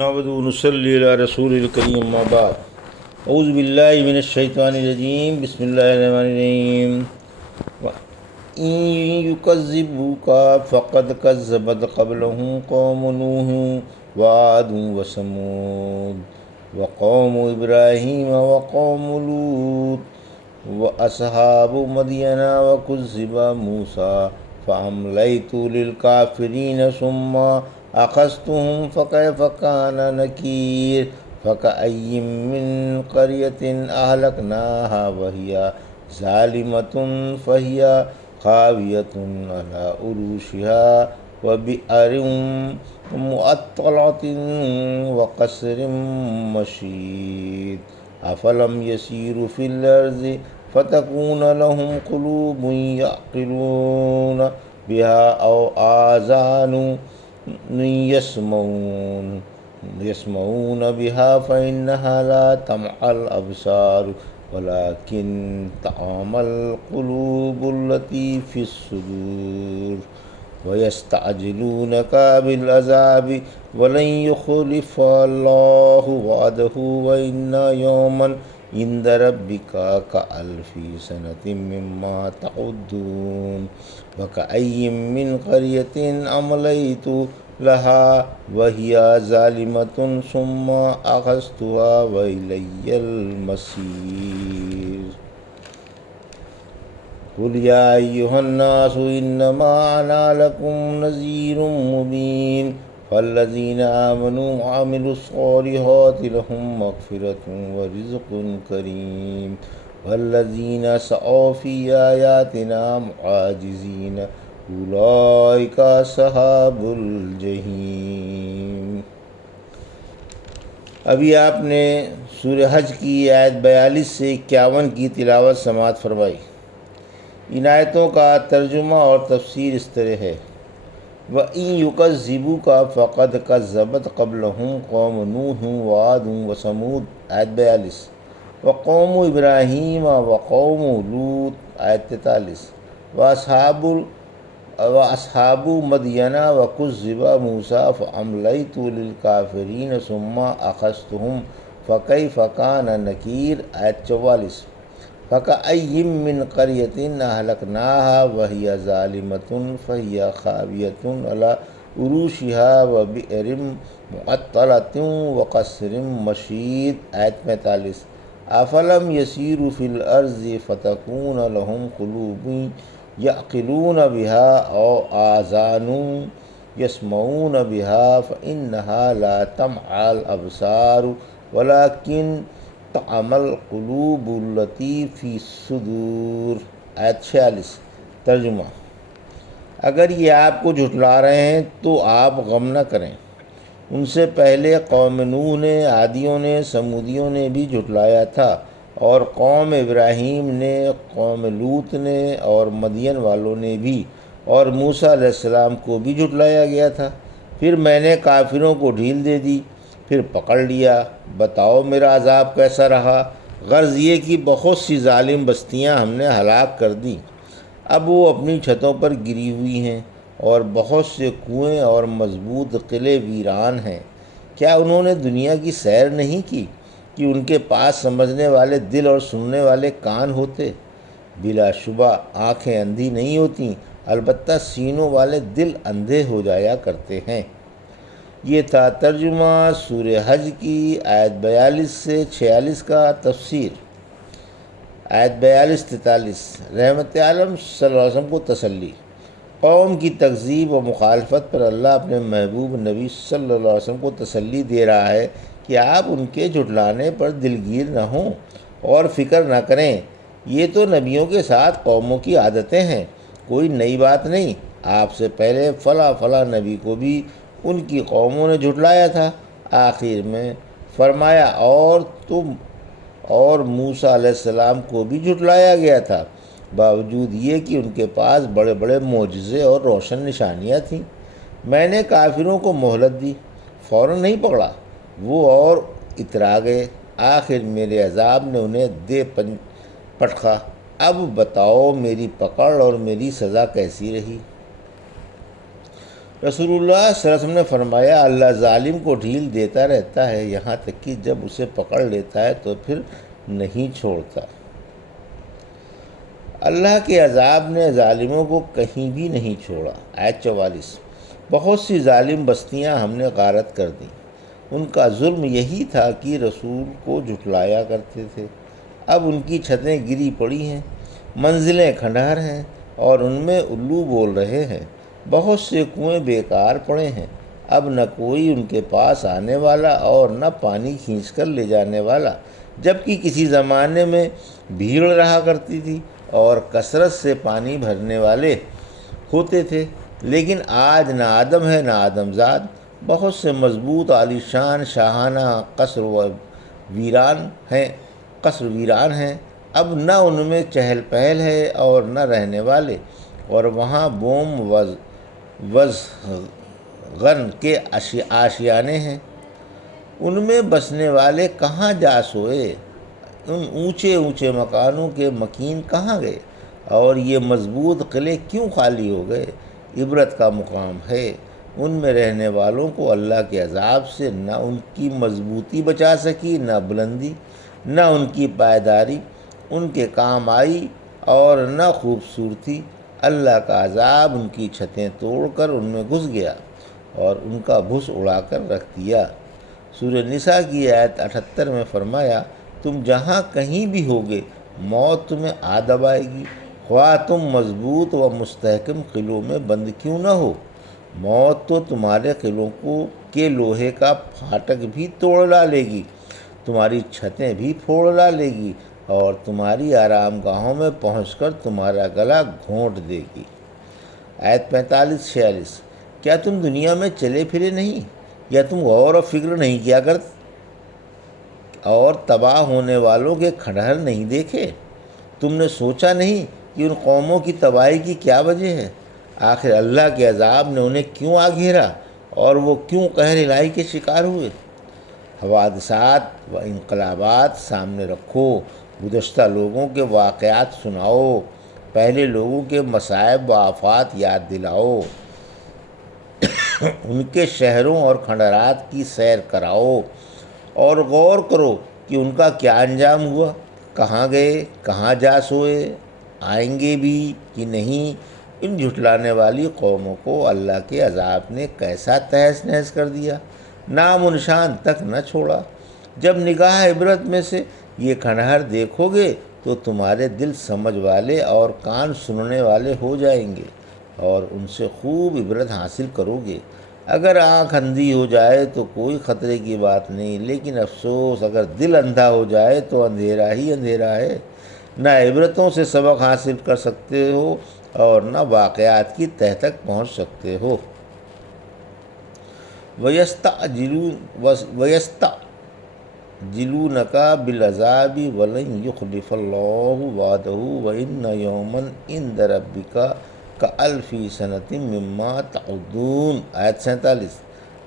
نعبد و نصلی علی رسول الکریم اما بعد اعوذ باللہ من الشیطان الرجیم بسم اللہ الرحمن الرحیم ان یکذبوک فقد کذبت قبلہم قوم نوح وعاد وثمود وقوم ابراہیم وقوم لوط واصحاب مدین وکذب موسیٰ فاملیت للکافرین ثم اخذتهم فکیف کان نکیر فکأی من قریۃ اہلکناہا وہی ظالمۃ فہی خاویۃ علی عروشہا وبئر معطلۃ وقصر مشید افلم یسیروا فی الارض فتکون لهم قلوب یعقلون بہا او آذان يسمعون بها فإنها لا تعمى الأبصار ولكن تعمى القلوب التي في الصدور ويستعجلونك بالعذاب ولن يخلف الله وعده وإن يوما عند ربك كألف سنة مما تعدون وكأي من قرية أمليت لها وهي ظالمة ثم أخذتها وإلي المصير قل يا أيها الناس إنما أنا لكم نذير مبين فالذين آمنوا وعملوا الصالحات لهم مغفرة ورزق كريم والذين سعوا في آياتنا معاجزين أولئك أصحاب الجحیم۔ ابھی آپ نے سورہ حج کی آیت 42 سے 51 کی تلاوت سماعت فرمائی۔ ان آیتوں کا ترجمہ اور تفسیر اس طرح ہے: وَإِن يُكَذِّبُوكَ فَقَدْ كَذَّبَتْ قَبْلَهُمْ قَوْمُ نُوحٍ وَعَادٌ وَثَمُودُ آیت 42، وقوم ابراہیم وقوم لوط آیت 43، واصحاب مدین وکذب موسیٰ فاملیت للکافرین ثم اخذتهم فکیف کان نکیر آیت 44، فکأی من قریۃ اہلکناہا وہی ظالمۃ فہی خاویۃ علی عروشہا وبئر معطلۃ وقصر مشید آیت 45، افلم یسیروا فی الارض فتکون لهم قلوب یعقلون بها او آذان یسمعون بها فإنها لا تعمى الأبصار ولكن تعمى القلوب التي في الصدور آیت 46۔ ترجمہ: اگر یہ آپ کو جھٹلا رہے ہیں تو آپ غم نہ کریں، ان سے پہلے قوم نوح نے، عادیوں نے، سمودیوں نے بھی جھٹلایا تھا، اور قوم ابراہیم نے، قوم لوط نے اور مدین والوں نے بھی، اور موسیٰ علیہ السلام کو بھی جھٹلایا گیا تھا۔ پھر میں نے کافروں کو ڈھیل دے دی، پھر پکڑ لیا۔ بتاؤ میرا عذاب کیسا رہا؟ غرض یہ کہ بہت سی ظالم بستیاں ہم نے ہلاک کر دیں، اب وہ اپنی چھتوں پر گری ہوئی ہیں، اور بہت سے کنویں اور مضبوط قلعے ویران ہیں۔ کیا انہوں نے دنیا کی سیر نہیں کی کہ ان کے پاس سمجھنے والے دل اور سننے والے کان ہوتے؟ بلا شبہ آنکھیں اندھی نہیں ہوتیں، البتہ سینوں والے دل اندھے ہو جایا کرتے ہیں۔ یہ تھا ترجمہ سورہ حج کی آیت 42 سے 46 کا تفسیر۔ آیت 42-43 رحمت عالم صلی اللہ علیہ وسلم کو تسلی۔ قوم کی تکذیب و مخالفت پر اللہ اپنے محبوب نبی صلی اللہ علیہ وسلم کو تسلی دے رہا ہے کہ آپ ان کے جھٹلانے پر دلگیر نہ ہوں اور فکر نہ کریں۔ یہ تو نبیوں کے ساتھ قوموں کی عادتیں ہیں، کوئی نئی بات نہیں۔ آپ سے پہلے فلاں فلاں نبی کو بھی ان کی قوموں نے جھٹلایا تھا۔ آخر میں فرمایا اور موسیٰ علیہ السلام کو بھی جھٹلایا گیا تھا، باوجود یہ کہ ان کے پاس بڑے بڑے معجزے اور روشن نشانیاں تھیں۔ میں نے کافروں کو مہلت دی، فوراً نہیں پکڑا، وہ اور اترا گئے۔ آخر میرے عذاب نے انہیں دے پٹخا۔ اب بتاؤ میری پکڑ اور میری سزا کیسی رہی؟ رسول اللہ صلی اللہ علیہ وسلم نے فرمایا اللہ ظالم کو ڈھیل دیتا رہتا ہے یہاں تک کہ جب اسے پکڑ لیتا ہے تو پھر نہیں چھوڑتا۔ اللہ کے عذاب نے ظالموں کو کہیں بھی نہیں چھوڑا۔ آیت 44۔ بہت سی ظالم بستیاں ہم نے غارت کر دیں، ان کا ظلم یہی تھا کہ رسول کو جھٹلایا کرتے تھے۔ اب ان کی چھتیں گری پڑی ہیں، منزلیں کھنڈہر ہیں اور ان میں الو بول رہے ہیں۔ بہت سے کنویں بیکار پڑے ہیں، اب نہ کوئی ان کے پاس آنے والا اور نہ پانی کھینچ کر لے جانے والا، جبکہ کسی زمانے میں بھیڑ رہا کرتی تھی اور کثرت سے پانی بھرنے والے ہوتے تھے، لیکن آج نہ آدم ہے نہ آدم زاد۔ بہت سے مضبوط عالی شان شاہانہ قصر ویران ہیں، اب نہ ان میں چہل پہل ہے اور نہ رہنے والے، اور وہاں بوم وزغن کے آشیانے ہیں، ان میں بسنے والے کہاں جا سوئے؟ ان اونچے اونچے مکانوں کے مکین کہاں گئے؟ اور یہ مضبوط قلعے کیوں خالی ہو گئے؟ عبرت کا مقام ہے ان میں رہنے والوں کو اللہ کے عذاب سے نہ ان کی مضبوطی بچا سکی، نہ بلندی، نہ ان کی پائیداری ان کے کام آئی، اور نہ خوبصورتی۔ اللہ کا عذاب ان کی چھتیں توڑ کر ان میں گھس گیا اور ان کا بھس اڑا کر رکھ دیا۔ سورہ نساء کی آیت 78 میں فرمایا تم جہاں کہیں بھی ہوگے موت تمہیں آ دبائے گی، خواہ تم مضبوط و مستحکم قلعوں میں بند کیوں نہ ہو۔ موت تو تمہارے قلعوں کے لوہے کا پھاٹک بھی توڑ ڈالے گی، تمہاری چھتیں بھی پھوڑ ڈالے گی اور تمہاری آرام گاہوں میں پہنچ کر تمہارا گلا گھونٹ دے گی۔ آیت 45-46۔ کیا تم دنیا میں چلے پھرے نہیں، یا تم غور و فکر نہیں کیا کرتے اور تباہ ہونے والوں کے کھنڈہر نہیں دیکھے؟ تم نے سوچا نہیں کہ ان قوموں کی تباہی کی کیا وجہ ہے؟ آخر اللہ کے عذاب نے انہیں کیوں آ گھیرا اور وہ کیوں قہر الہی کے شکار ہوئے؟ حوادثات و انقلابات سامنے رکھو، گزشتہ لوگوں کے واقعات سناؤ، پہلے لوگوں کے مصائب و آفات یاد دلاؤ، ان کے شہروں اور کھنڈرات کی سیر کراؤ اور غور کرو کہ ان کا کیا انجام ہوا، کہاں گئے، کہاں جا سوئے، آئیں گے بھی کہ نہیں۔ ان جھٹلانے والی قوموں کو اللہ کے عذاب نے کیسا تہس نہس کر دیا، نام و نشان تک نہ چھوڑا۔ جب نگاہ عبرت میں سے یہ کھنڈہر دیکھو گے تو تمہارے دل سمجھ والے اور کان سننے والے ہو جائیں گے اور ان سے خوب عبرت حاصل کرو گے۔ اگر آنکھ اندھی ہو جائے تو کوئی خطرے کی بات نہیں، لیکن افسوس اگر دل اندھا ہو جائے تو اندھیرا ہی اندھیرا ہے، نہ عبرتوں سے سبق حاصل کر سکتے ہو اور نہ واقعات کی تہ تک پہنچ سکتے ہو۔ وَيَسْتَعْجِلُونَكَ بِالْعَذَابِ وَلَنْ يُخْلِفَ اللَّهُ وَعْدَهُ وَإِنَّ يَوْمًا عِندَ رَبِّكَ كَأَلْفِ سَنَةٍ مِّمَّا تَعُدُّونَ۔ آیت 47۔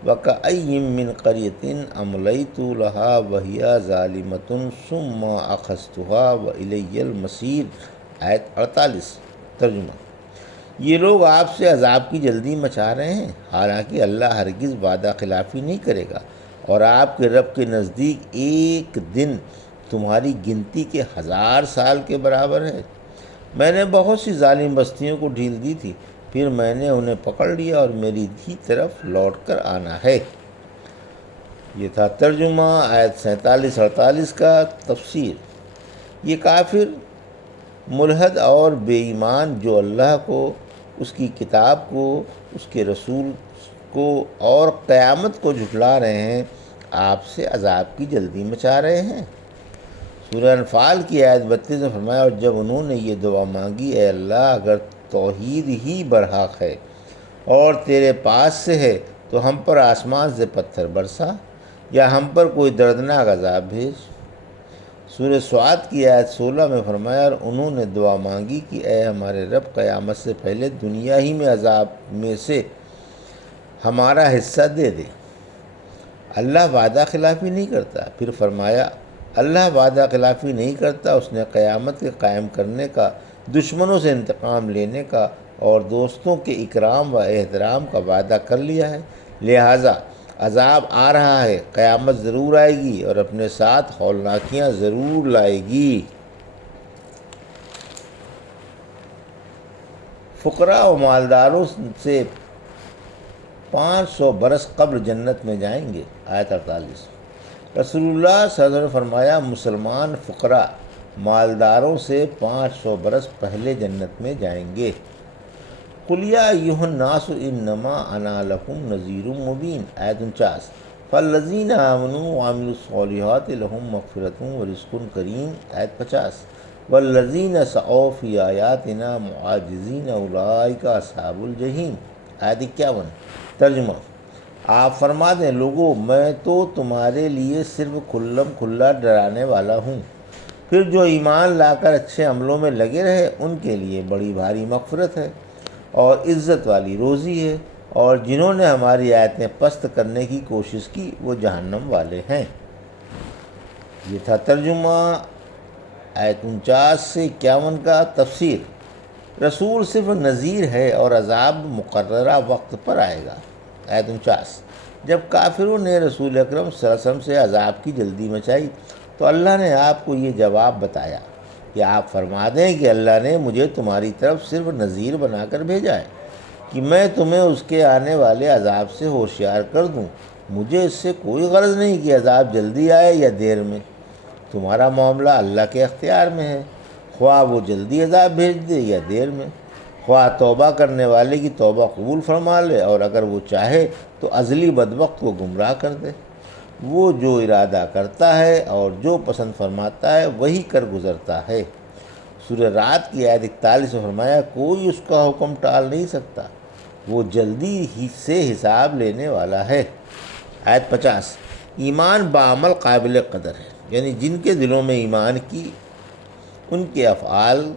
وَكَأَيٍّ مِّن قَرْيَةٍ أَمْلَيْتُ لَهَا وَهِيَ ظَالِمَةٌ ثُمَّ أَخَذْتُهَا وَإِلَيَّ الْمَصِيرُ۔ آیت 48۔ ترجمہ: یہ لوگ آپ سے عذاب کی جلدی مچا رہے ہیں، حالانکہ اللہ ہرگز وعدہ خلافی نہیں کرے گا، اور آپ کے رب کے نزدیک ایک دن تمہاری گنتی کے 1000 سال کے برابر ہے۔ میں نے بہت سی ظالم بستیوں کو ڈھیل دی تھی، پھر میں نے انہیں پکڑ لیا اور میری ہی طرف لوٹ کر آنا ہے۔ یہ تھا ترجمہ آیت 47-48 کا۔ تفسیر: یہ کافر، ملحد اور بے ایمان جو اللہ کو، اس کی کتاب کو، اس کے رسول کو اور قیامت کو جھٹلا رہے ہیں، آپ سے عذاب کی جلدی مچا رہے ہیں۔ سورہ انفال کی آیت 32 میں فرمایا اور جب انہوں نے یہ دعا مانگی اے اللہ اگر توحید ہی برحق ہے اور تیرے پاس سے ہے تو ہم پر آسمان سے پتھر برسا یا ہم پر کوئی دردناک عذاب بھیج۔ سورہ سعد کی آیت 16 میں فرمایا اور انہوں نے دعا مانگی کہ اے ہمارے رب قیامت سے پہلے دنیا ہی میں عذاب میں سے ہمارا حصہ دے دے۔ اللہ وعدہ خلافی نہیں کرتا۔ پھر فرمایا اللہ وعدہ خلافی نہیں کرتا، اس نے قیامت کے قائم کرنے کا، دشمنوں سے انتقام لینے کا اور دوستوں کے اکرام و احترام کا وعدہ کر لیا ہے، لہٰذا عذاب آ رہا ہے، قیامت ضرور آئے گی اور اپنے ساتھ ہولناکیاں ضرور لائے گی۔ فقراء و مالداروں سے 500 برس قبل جنت میں جائیں گے۔ آیت 48۔ رسول اللہ صلی اللہ علیہ وسلم نے فرمایا، مسلمان فقراء مالداروں سے 500 برس پہلے جنت میں جائیں گے۔ قُلْ يَا أَيُّهَا النَّاسُ إِنَّمَا أَنَا لَكُمْ نَذِيرٌ مُّبِينٌ۔ آیت 49۔ فَالَّذِينَ آمَنُوا وَعَمِلُوا الصَّالِحَاتِ لَهُم مَّغْفِرَةٌ وَرِزْقٌ كَرِيمٌ۔ آیت 50۔ وَالَّذِينَ سَعَوْا فِي آيَاتِنَا مُعَاجِزِينَ أُولَٰئِكَ أَصْحَابُ الْجَحِيمِ۔ آیت 51۔ ترجمہ: آپ فرما دیں، لوگو میں تو تمہارے لیے صرف کھلم کھلا ڈرانے والا ہوں، پھر جو ایمان لا کر اچھے عملوں میں لگے رہے ان کے لیے بڑی بھاری مغفرت ہے اور عزت والی روزی ہے، اور جنہوں نے ہماری آیتیں پست کرنے کی کوشش کی وہ جہنم والے ہیں۔ یہ تھا ترجمہ آیت 49 سے 51 کا۔ تفسیر: رسول صرف نذیر ہے اور عذاب مقررہ وقت پر آئے گا۔ آیت 49۔ جب کافروں نے رسول اکرم صلی اللہ علیہ وسلم سے عذاب کی جلدی مچائی تو اللہ نے آپ کو یہ جواب بتایا کہ آپ فرما دیں کہ اللہ نے مجھے تمہاری طرف صرف نذیر بنا کر بھیجا ہے کہ میں تمہیں اس کے آنے والے عذاب سے ہوشیار کر دوں۔ مجھے اس سے کوئی غرض نہیں کہ عذاب جلدی آئے یا دیر میں، تمہارا معاملہ اللہ کے اختیار میں ہے، خواہ وہ جلدی عذاب بھیج دے یا دیر میں، خواہ توبہ کرنے والے کی توبہ قبول فرما لے اور اگر وہ چاہے تو ازلی بدبخت کو گمراہ کر دے۔ وہ جو ارادہ کرتا ہے اور جو پسند فرماتا ہے وہی کر گزرتا ہے۔ سورہ رات کی آیت 41 میں فرمایا، کوئی اس کا حکم ٹال نہیں سکتا، وہ جلدی ہی سے حساب لینے والا ہے۔ آیت 50۔ ایمان بعمل قابل قدر ہے، یعنی جن کے دلوں میں ایمان کی ان کے افعال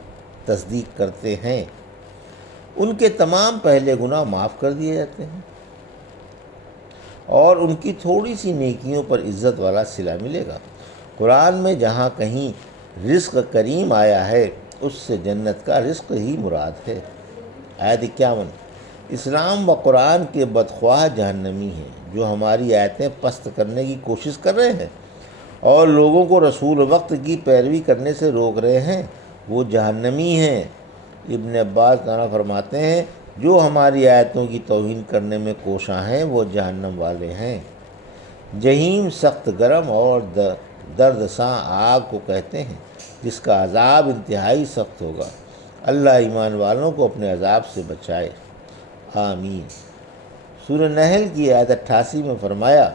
تصدیق کرتے ہیں، ان کے تمام پہلے گناہ معاف کر دیے جاتے ہیں اور ان کی تھوڑی سی نیکیوں پر عزت والا صلہ ملے گا۔ قرآن میں جہاں کہیں رزق کریم آیا ہے اس سے جنت کا رزق ہی مراد ہے۔ آیت 51۔ اسلام و قرآن کے بدخواہ جہنمی ہیں جو ہماری آیتیں پست کرنے کی کوشش کر رہے ہیں اور لوگوں کو رسول وقت کی پیروی کرنے سے روک رہے ہیں، وہ جہنمی ہیں۔ ابن عباس تعالیٰ فرماتے ہیں، جو ہماری آیتوں کی توہین کرنے میں کوشاں ہیں وہ جہنم والے ہیں۔ جہیم سخت گرم اور دردساں آگ کو کہتے ہیں جس کا عذاب انتہائی سخت ہوگا۔ اللہ ایمان والوں کو اپنے عذاب سے بچائے، آمین۔ سورہ نحل کی آیت 88 میں فرمایا،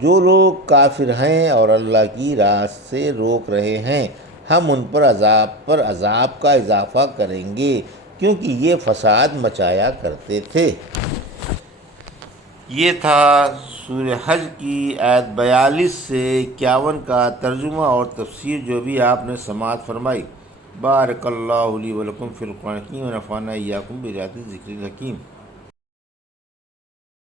جو لوگ کافر ہیں اور اللہ کی راہ سے روک رہے ہیں ہم ان پر عذاب کا اضافہ کریں گے کیونکہ یہ فساد مچایا کرتے تھے۔ یہ تھا سورہ حج کی آیت 42 سے 51 کا ترجمہ اور تفسیر جو بھی آپ نے سماعت فرمائی۔ بارک اللہ لی ولکم فی القرآن الحکیم ونفعنا ایاکم بآیات الذکر الحکیم۔